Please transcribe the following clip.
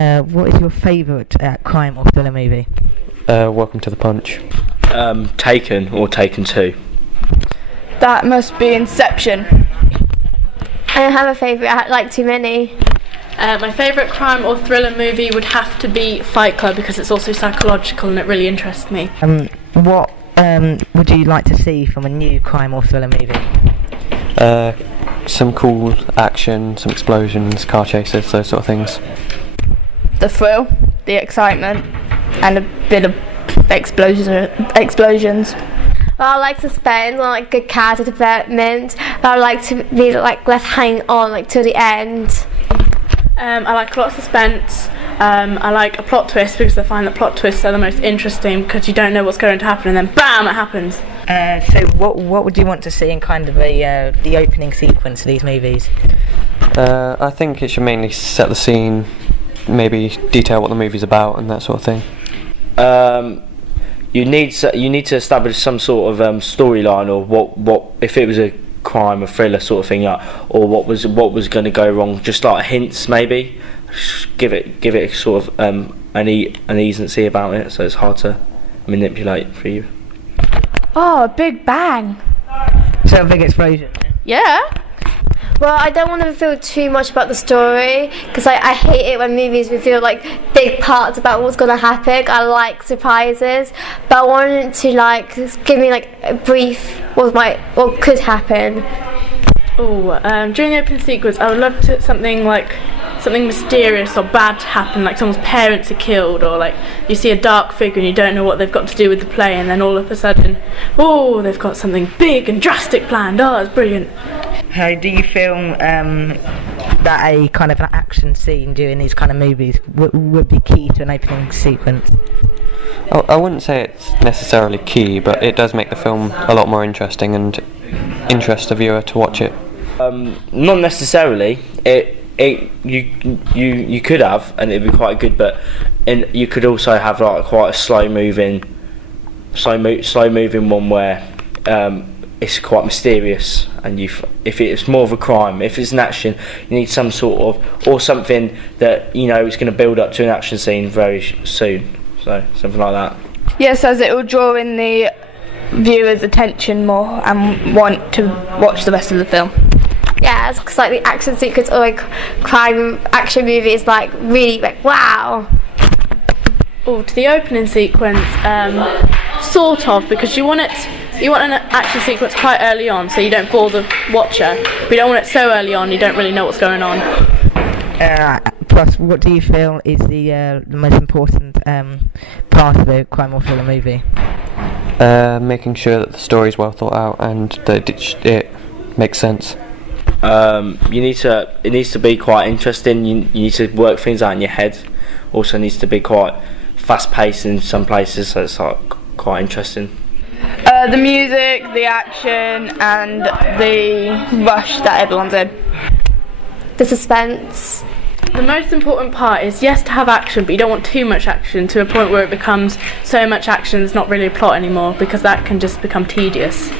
What is your favourite crime or thriller movie? Welcome to the Punch. Taken or Taken 2. That must be Inception. I don't have a favourite, I like too many. My favourite crime or thriller movie would have to be Fight Club because it's also psychological and it really interests me. What would you like to see from a new crime or thriller movie? Some cool action, some explosions, car chases, those sort of things. The thrill, the excitement, and a bit of explosions. Well, I like suspense, I like good character development, but I like to be left hanging on till the end. I like a lot of suspense. I like a plot twist because I find that plot twists are the most interesting because you don't know what's going to happen and then BAM! It happens. So what would you want to see in kind of the opening sequence of these movies? I think it should mainly set the scene, maybe detail what the movie's about and that sort of thing. You need to establish some sort of storyline, or what if it was a crime, a thriller sort of thing, or what was going to go wrong. Just like hints, maybe. Just give it sort of uneasincy about it, so it's hard to manipulate for you. Oh, a big bang. So a big explosion. Yeah. Well, I don't want to reveal too much about the story because I hate it when movies reveal big parts about what's going to happen. I like surprises, but I wanted to give me a brief what could happen. During the opening sequence, I would love to something mysterious or bad to happen, like someone's parents are killed, or you see a dark figure and you don't know what they've got to do with the play, and then all of a sudden, they've got something big and drastic planned. It's brilliant. How do you feel that a kind of an action scene during these kind of movies would be key to an opening sequence? I wouldn't say it's necessarily key, but it does make the film a lot more interesting and interest the viewer to watch it. Not necessarily. You could have, and it'd be quite good, but you could also have quite a slow moving one where it's quite mysterious, and if it's more of a crime, if it's an action, you need some sort of, or something that is going to build up to an action scene very soon. So something like that. Yes, as it will draw in the viewer's attention more and want to watch the rest of the film. Yeah, because the action sequence or crime action movie is really wow. To the opening sequence, sort of, because you want an action sequence quite early on, so you don't bore the watcher. But you don't want it so early on, you don't really know what's going on. Plus, what do you feel is the most important part of the crime or thriller movie? Making sure that the story's well thought out and that it makes sense. It needs to be quite interesting. You need to work things out in your head. Also needs to be quite fast paced in some places, so it's quite interesting. The music, the action, and the rush that everyone's in. The suspense. The most important part is, yes, to have action, but you don't want too much action to a point where it becomes so much action it's not really a plot anymore, because that can just become tedious.